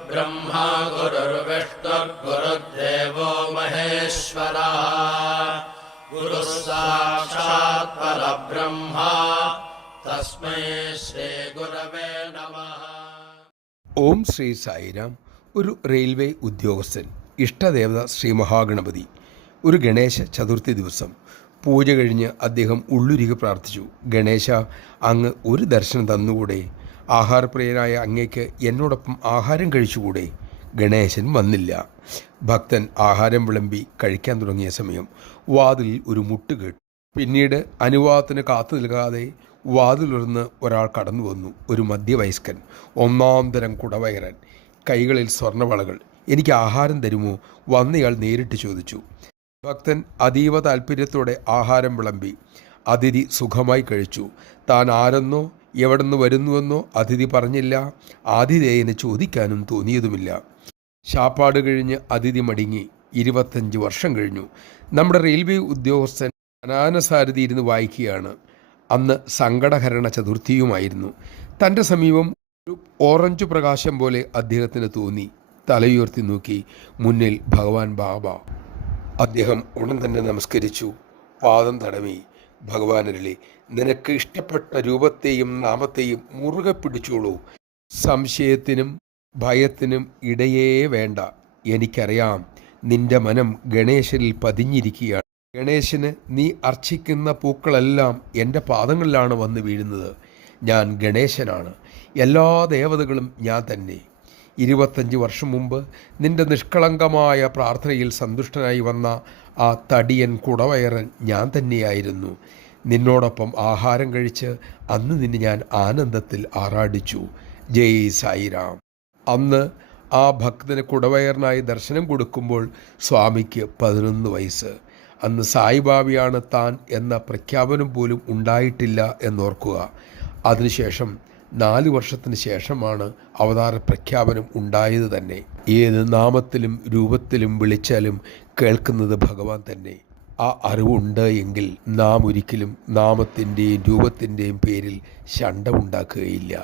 गुरुर्ब्रह्मा गुरुर्विष्णुर्गुरुर्देवो महेश्वरः गुरुः साक्षात् परब्रह्म तस्मै श्रीगुरवे नमः. ഓം ശ്രീ സായിരാം. ഒരു റെയിൽവേ ഉദ്യോഗസ്ഥൻ, ഇഷ്ടദേവത ശ്രീ മഹാഗണപതി. ഒരു ഗണേശ ചതുർത്ഥി ദിവസം പൂജ കഴിഞ്ഞ് അദ്ദേഹം ഉള്ളുരുകി പ്രാർത്ഥിച്ചു. ഗണേശ, അങ്ങ് ഒരു ദർശനം തന്നുകൂടെ? ആഹാരപ്രിയനായ അങ്ങേക്ക് എന്നോടൊപ്പം ആഹാരം കഴിച്ചുകൂടെ? ഗണേശൻ വന്നില്ല. ഭക്തൻ ആഹാരം വിളമ്പി കഴിക്കാൻ തുടങ്ങിയ സമയം വാതിലിൽ ഒരു മുട്ട് കേട്ടു. പിന്നീട് അനുവാദത്തിന് കാത്തു നിൽക്കാതെ വാതിലുറന്ന് ഒരാൾ കടന്നു വന്നു. ഒരു മധ്യവയസ്കൻ, ഒന്നാം തരം കുടവയറൻ, കൈകളിൽ സ്വർണ്ണവളകൾ. എനിക്ക് ആഹാരം തരുമോ? വന്നയാൾ നേരിട്ട് ചോദിച്ചു. ഭക്തൻ അതീവ താല്പര്യത്തോടെ ആഹാരം വിളമ്പി. അതിഥി സുഖമായി കഴിച്ചു. താൻ ആരെന്നോ എവിടുന്ന് വരുന്നുവെന്നോ അതിഥി പറഞ്ഞില്ല. ആതിഥേയന് ചോദിക്കാനും തോന്നിയതുമില്ല. ശാപ്പാട് കഴിഞ്ഞ് അതിഥി മടങ്ങി. 25 വർഷം കഴിഞ്ഞു. നമ്മുടെ റെയിൽവേ ഉദ്യോഗസ്ഥൻ അനാനസാരഥി ഇരുന്ന് വായിക്കുകയാണ്. അന്ന് സങ്കടഹരണ ചതുർത്ഥിയുമായിരുന്നു. തൻ്റെ സമീപം ഒരു ഓറഞ്ച് പ്രകാശം പോലെ അദ്ദേഹത്തിന് തോന്നി. തലയുയർത്തി നോക്കി. മുന്നിൽ ഭഗവാൻ ബാബ. അദ്ദേഹം ഉടൻ തന്നെ നമസ്കരിച്ചു. പാദം തടവി. ഭഗവാനരുളി, നിനക്ക് ഇഷ്ടപ്പെട്ട രൂപത്തെയും നാമത്തെയും മുറുകെ പിടിച്ചോളൂ. സംശയത്തിനും ഭയത്തിനും ഇടയേ വേണ്ട. എനിക്കറിയാം, നിന്റെ മനം ഗണേശനിൽ പതിഞ്ഞിരിക്കുകയാണ്. ഗണേശന് നീ അർച്ചിക്കുന്ന പൂക്കളെല്ലാം എൻ്റെ പാദങ്ങളിലാണ് വന്ന് വീഴുന്നത്. ഞാൻ ഗണേശനാണ്. എല്ലാ ദേവതകളും ഞാൻ തന്നെ. 25 വർഷം മുമ്പ് നിന്റെ നിഷ്കളങ്കമായ പ്രാർത്ഥനയിൽ സന്തുഷ്ടനായി വന്ന ആ തടിയൻ കുടവയറൻ ഞാൻ തന്നെയായിരുന്നു. നിന്നോടൊപ്പം ആഹാരം കഴിച്ച് അന്ന് നിന്നെ ഞാൻ ആനന്ദത്തിൽ ആറാടിച്ചു. ജയ് സായിരാം. അന്ന് ആ ഭക്തന് കുടവയറിനായി ദർശനം കൊടുക്കുമ്പോൾ സ്വാമിക്ക് 11 വയസ്സ്. അന്ന് സായിബാബയാണ് താൻ എന്ന പ്രഖ്യാപനം പോലും ഉണ്ടായിട്ടില്ല എന്നോർക്കുക. അതിനുശേഷം 4 വർഷത്തിന് ശേഷമാണ് അവതാര പ്രഖ്യാപനം ഉണ്ടായത് തന്നെ. ഏത് നാമത്തിലും രൂപത്തിലും വിളിച്ചാലും കേൾക്കുന്നത് ഭഗവാൻ തന്നെ. ആ അറിവുണ്ട് എങ്കിൽ നാം ഒരിക്കലും നാമത്തിൻ്റെയും രൂപത്തിൻ്റെയും പേരിൽ ശണ്ഠ ഉണ്ടാക്കുകയില്ല.